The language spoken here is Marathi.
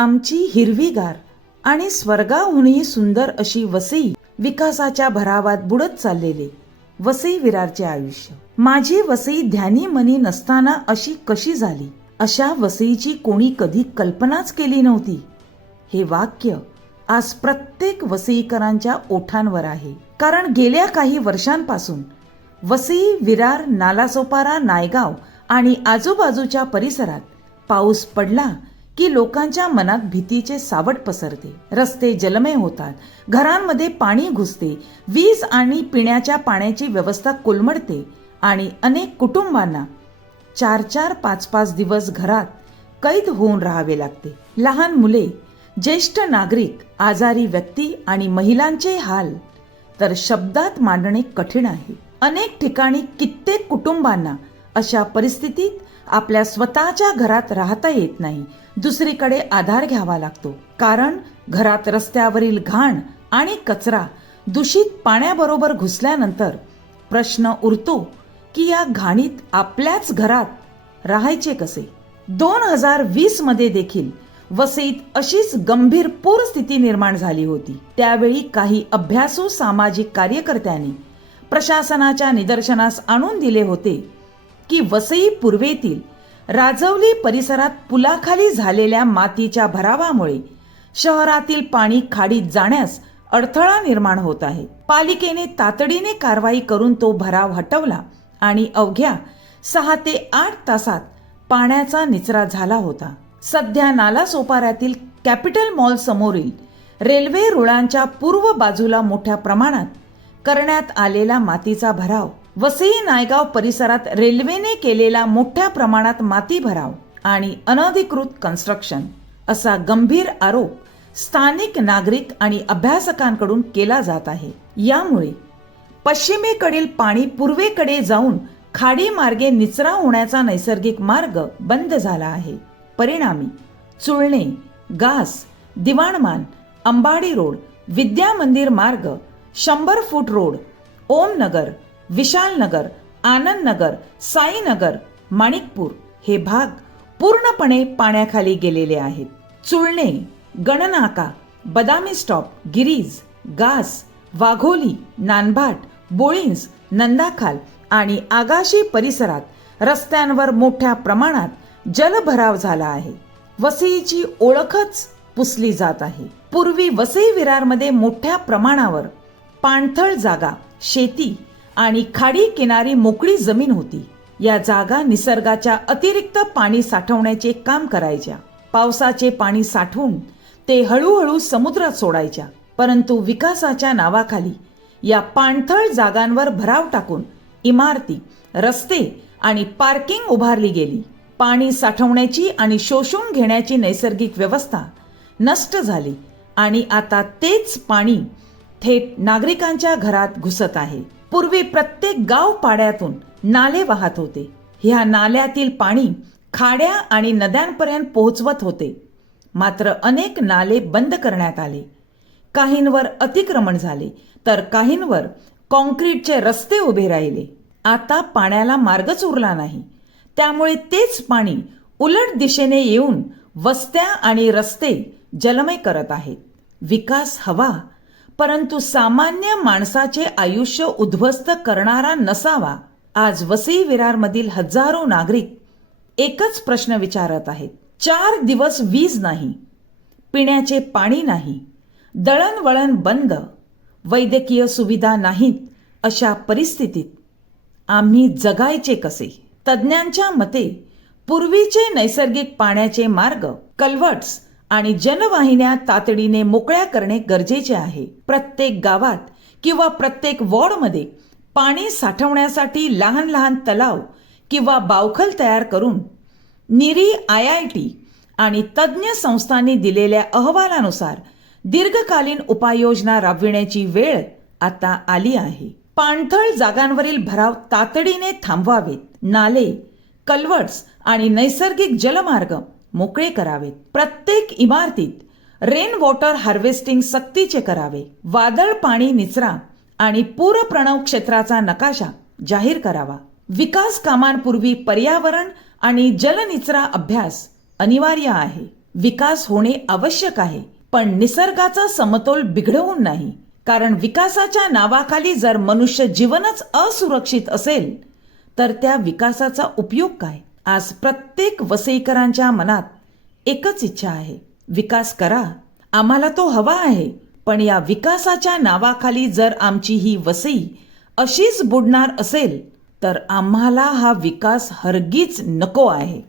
आमची हिरवीगार आणि स्वर्गाहूनही सुंदर अशी वसई विकासाच्या भरावात बुडत चाललेले वसई विरारचे आयुष्य. माझी वसई ध्यानी मनी नसताना अशी कशी झाली, अशा वसईची कोणी कधी कल्पनाच केली नव्हती. हे वाक्य आज प्रत्येक वसईकरांच्या ओठांवर आहे. कारण गेल्या काही वर्षांपासून वसई, विरार, नालासोपारा, नायगाव आणि आजूबाजूच्या परिसरात पाऊस पडला की लोकांच्या मनात भीतीचे सावट पसरते. रस्ते जलमय होतात, घरांमध्ये पाणी घुसते, वीज आणि पिण्याच्या पाण्याची व्यवस्था कोलमडते आणि अनेक कुटुंबांना 4-4, 5-5 दिवस घरात कैद होऊन राहावे लागते. लहान मुले, ज्येष्ठ नागरिक, आजारी व्यक्ती आणि महिलांचे हाल तर शब्दात मांडणे कठीण आहे. अनेक ठिकाणी कित्येक कुटुंबांना अशा परिस्थितीत आपल्या स्वतःच्या घरात राहता येत नाही, दुसरीकडे आधार घ्यावा लागतो. कारण घरात रस्त्यावरील घाण आणि कचरा दूषित पाण्याबरोबर घुसल्यानंतर प्रश्न उरतो की या घाणीत आपल्याच घरात राहायचे कसे. 2020 मध्ये देखील वसईत अशीच गंभीर पूरस्थिती निर्माण झाली होती. त्यावेळी काही अभ्यासू सामाजिक कार्यकर्त्यांनी प्रशासनाच्या निदर्शनास आणून दिले होते की वसई पूर्वेतील राजवली परिसरात पुलाखाली झालेल्या मातीच्या भरावामुळे शहरातील पाणी खाडीत जाण्यास अडथळा निर्माण होत आहे. पालिकेने तातडीने कारवाई करून तो भराव हटवला आणि अवघ्या 6 ते 8 तासात पाण्याचा निचरा झाला होता. सध्या नालासोपाऱ्यातील कॅपिटल मॉल समोरील रेल्वे रुळांच्या पूर्व बाजूला मोठ्या प्रमाणात करण्यात आलेला मातीचा भराव, वसई नायगाव परिसरात रेल्वेने केलेला मोठ्या प्रमाणात माती भराव आणि अनधिकृत कन्स्ट्रक्शन असा गंभीर आरोप स्थानिक नागरिक आणि अभ्यासकांकडून केला जात आहे. यामुळे पश्चिमेकडील पाणी पूर्वेकडे जाऊन खाडी मार्गे निचरा होण्याचा नैसर्गिक मार्ग बंद झाला आहे. परिणामी चुळणे, गास, दिवाणमान, अंबाडी रोड, विद्या मंदिर मार्ग, 100 फूट रोड, ओमनगर, विशालनगर, आनंदनगर, साईनगर, माणिकपूर हे भाग पूर्णपणे पाण्याखाली गेलेले आहेत. चुळणे, गणनाका, बदामी स्टॉप, गिरीज, गास, वाघोली, नानभाट, बोळींज, नंदाखाल आणि आगाशी परिसरात रस्त्यांवर मोठ्या प्रमाणात जलभराव झाला आहे. वसईची ओळखच पुसली जात आहे. पूर्वी वसई विरारमध्ये मोठ्या प्रमाणावर पाणथळ जागा, शेती आणि खाडी किनारी मोकळी जमीन होती. या जागा निसर्गाच्या अतिरिक्त पाणी साठवण्याचे काम करायच्या. पावसाचे पाणी साठवून ते हळूहळू समुद्रात सोडायच्या. परंतु विकासाच्या नावाखाली या पाणथळ जागांवर भराव टाकून इमारती, रस्ते आणि पार्किंग उभारली गेली. पाणी साठवण्याची आणि शोषून घेण्याची नैसर्गिक व्यवस्था नष्ट झाली आणि आता तेच पाणी थेट नागरिकांच्या घरात घुसत आहे. पूर्वी प्रत्येक गाव पाड्यातून नाले वाहत होते. ह्या नाल्यातील पाणी खाड्या आणि नद्यांपर्यंत पोहोचवत होते. मात्र अनेक नाले बंद करण्यात आले. काहींवर अतिक्रमण झाले तर काहींवर कॉन्क्रीटचे रस्ते उभे राहिले. आता पाण्याला मार्गच उरला नाही. त्यामुळे तेच पाणी उलट दिशेने येऊन वस्त्या आणि रस्ते जलमय करत आहेत. विकास हवा, परंतु सामान्य माणसाचे आयुष्य उद्ध्वस्त करणारा नसावा. आज वसई विरारमधील हजारो नागरिक एकच प्रश्न विचारत आहेत. 4 दिवस वीज नाही, पिण्याचे पाणी नाही, दळणवळण बंद, वैद्यकीय सुविधा नाहीत. अशा परिस्थितीत आम्ही जगायचे कसे? तज्ज्ञांच्या मते पूर्वीचे नैसर्गिक पाण्याचे मार्ग, कल्व्हर्ट्स आणि जलवाहिन्या तातडीने मोकळ्या करणे गरजेचे आहे. प्रत्येक गावात किंवा प्रत्येक वॉर्डमध्ये पाणी साठवण्यासाठी लहान लहान तलाव किंवा बावखल तयार करून निरी, IIT आणि तज्ज्ञ संस्थांनी दिलेल्या अहवालानुसार दीर्घकालीन उपाययोजना राबविण्याची वेळ आता आली आहे. पाणथळ जागांवरील भराव तातडीने थांबवावेत. नाले, कल्व्हर्ट्स आणि नैसर्गिक जलमार्ग मोकळे करावेत. प्रत्येक इमारतीत रेन वॉटर हार्वेस्टिंग सक्तीचे करावे. वादळ पाणी निचरा आणि पूरप्रणव क्षेत्राचा नकाशा जाहीर करावा. विकास कामांपूर्वी पर्यावरण आणि जलनिचरा अभ्यास अनिवार्य आहे. विकास होणे आवश्यक आहे, पण निसर्गाचा समतोल बिघडवून नाही. कारण विकासाच्या नावाखाली जर मनुष्य जीवनच असुरक्षित असेल तर त्या विकासाचा उपयोग काय? आज प्रत्येक वसईकरांच्या मनात एकच इच्छा आहे, विकास करा, आम्हाला तो हवा आहे. पण या विकासाच्या नावाखाली जर आमची ही वसई अशीच बुडणार असेल तर आम्हाला हा विकास हरगीज नको आहे.